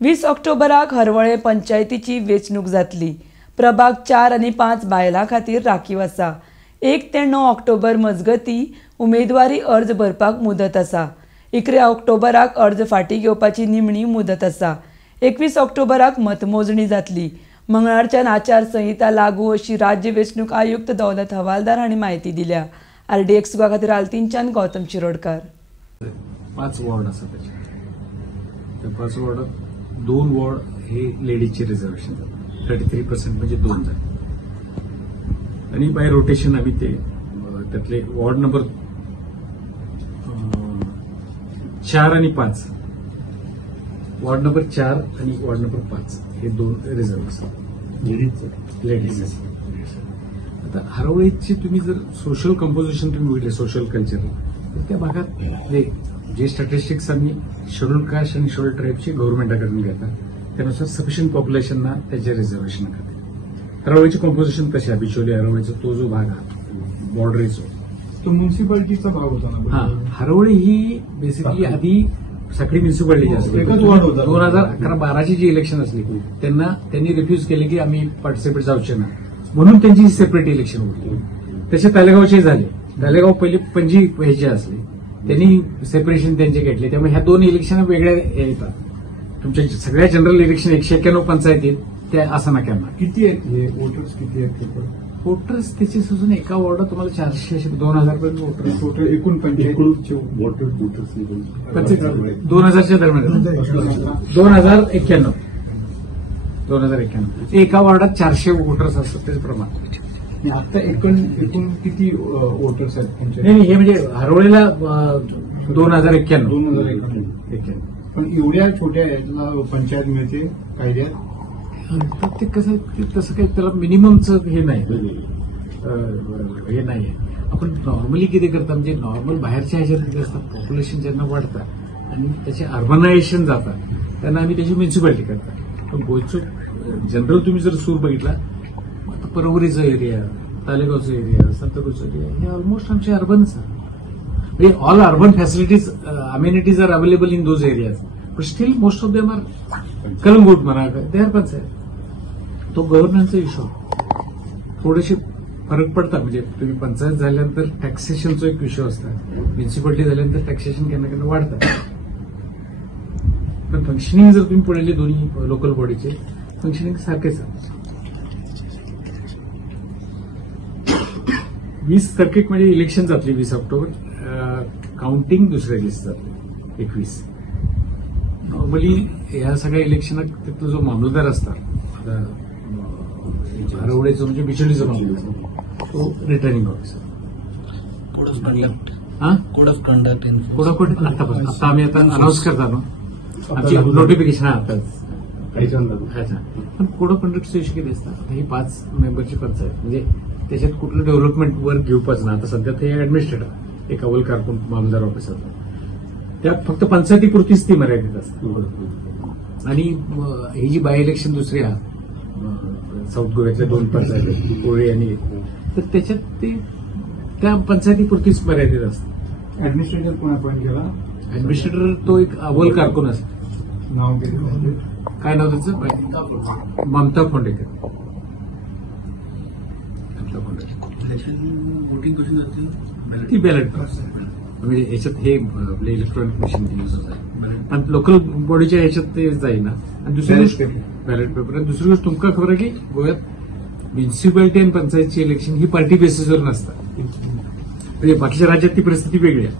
20 ऑक्टोबराक हरवळे पंचायतीची वेंचणूक जातली। प्रभाग 4 आनी 5 बायलां खातीर राखीव आसा। 1 ते 9 ऑक्टोबर मजगतीं उमेदवारी अर्ज भरपाक मुदत आसा। 11 ऑक्टोबराक अर्ज फाटीं घेवपाची निमणी मुदत आसा। 21 ऑक्टोबराक मतमोजणी जातली। मंगळारच्यान आचारसंहिता लागू अशी राज्य वेंचणूक आयुक्त दौलत हवालदार हांणी माहिती दिल्या। RDX खातीर आल्तीनच्यान गौतम शिरोडकार। 5 वॉर्ड आसा त्या 5 वॉर्डात 2 वॉर्ड हे लेडीजचे रिझर्वेशन 33% म्हणजे 2 जाय आणि बाय रोटेशन आम्ही ते त्यातले वॉर्ड नंबर 4 आणि 5 वॉर्ड नंबर 4 आणि वॉर्ड नंबर 5 हे 2 रिझर्व असतात लेडीज। आता हरवळीची तुम्ही जर सोशल कंपोजिशन तुम्ही बघितले सोशल कल्चर तर त्या भागात जे स्टॅटिस्टिक्स आम्ही शेड्यूल कास्ट आणि शेड्यूल ट्राईबची गव्हर्नमेंटाकडून घेतात त्यानुसार सफिशियंट पॉप्युलेशनना त्याचे रिझर्वेशन खाते। हरवळीची कंपोजिशन कशी आहे बिचोली हरवळीचा तो जो भाग आहे बॉर्डरीचो तो म्युन्सिपालिटीचा भाग होता ना। हरवळी ही बेसिकली आधी सगळी म्युन्सिपालिटी असते। 2011-12ची जी इलेक्शन असली त्यांनी रिफ्यूज केले की आम्ही पार्टिसिपेट जाऊचे ना म्हणून त्यांची सेपरेट इलेक्शन होती। तसे तालेगावचे झाले। तालेगाव पहिले पणजी ह्याचे असले त्यांनी सेपरेशन त्यांचे घेतले त्यामुळे ह्या 2 इलेक्शन वेगळ्या येतात। तुमच्या सगळ्या जनरल इलेक्शन 191 पंचायतीत त्या असं ना त्यांना किती आहेत हे वोटर्स किती आहेत वोटर्स त्याची सुद्धा एका वॉर्डात तुम्हाला 400 2000 पर्यंत वोटर टोटल एकूण पंचायतीचे वोटर्स 2000च्या दरम्यान 2091 एका वॉर्डात 400 वोटर्स असतात त्याचं प्रमाण। आता एकूण किती वोटर्स आहेत पंचायत? नाही हे म्हणजे हरवळीला 2091 पण एवढ्या छोट्या याला पंचायत मिळते कायद्यात ते कसं तसं काही त्याला मिनिममचं हे नाही आपण नॉर्मली किती करता म्हणजे नॉर्मल बाहेरच्या ह्याच्यात किती असतात पॉप्युलेशन ज्यांना वाढतात आणि त्याचे अर्बनायझेशन जातात त्यांना आम्ही त्याची म्युन्सिपालिटी करतात। पण गोयचो जनरल तुम्ही जर सूर बघितला आता परवरीचा एरिया तालेगावचा एरिया संतगुरचा एरिया हे ऑलमोस्ट आमचे अर्बनच आहे म्हणजे all urban facilities amenities are available in those areas but still most of them are कलंगूट म्हणा दे आर पंचायत। तो गव्हर्नन्सचा इश्यू थोडेसे फरक पडतात म्हणजे तुम्ही पंचायत झाल्यानंतर टॅक्सेशनचा एक विषय असतात म्युन्सिपालिटी झाल्यानंतर टॅक्सेशन केव्हा वाढतात पण फंक्शनिंग जर तुम्ही पडले दोन्ही लोकल बॉडीचे फंक्शनिंग सारखेच आहे। 20 तारखेक म्हणजे इलेक्शन जातली 20 ऑक्टोबर काउंटिंग दुसऱ्या दिवशी जातली 21। नॉर्मली ह्या सगळ्या इलेक्शनात तिथला जो मामलतदार असतात हरवळेचं म्हणजे बिचोलीचा मामलतदार तो returning officer code of conduct आता आम्ही आता अनाऊन्स करता ना आमची नोटिफिकेशन आताच पण कोड ऑफ कंडक्टचा इश्यू किती असतात ही 5 मेंबरची पंचायत म्हणजे त्याच्यात कुठलं डेव्हलपमेंट वर घेऊपाच ना आता सध्या ते ऍडमिनिस्ट्रेटर एक अव्वल कारकून मामलदार ऑफिसर त्यात फक्त पंचायतीपुरतीच ती मर्यादित असते। आणि ही जी बाय इलेक्शन दुसरी साऊथ गोव्यातल्या 2 पंचायती कोळी आणि तर त्याच्यात ते त्या पंचायतीपुरतीच मर्यादित असते। ऍडमिनिस्ट्रेटर कोण अपॉइंट केला? ऍडमिनिस्ट्रेटर तो एक अव्वल कारकून असतो। नाव काय नाव त्याचं? ममता फोंडेकर। वोटिंग कशी जाते? ती बॅलेट म्हणजे याच्यात हे आपले इलेक्ट्रॉनिक मशीन यूज होत आहे आणि लोकल बॉडीच्या ह्याच्यात ते जाईना। आणि दुसरी गोष्ट बॅलेट पेपर आणि दुसरी गोष्ट तुमका खबर आहे की गोव्यात म्युन्सिपालिटी आणि पंचायतची इलेक्शन ही पार्टी बेसिसवर नसतात म्हणजे बाकीच्या राज्यात ती परिस्थिती वेगळी आहे।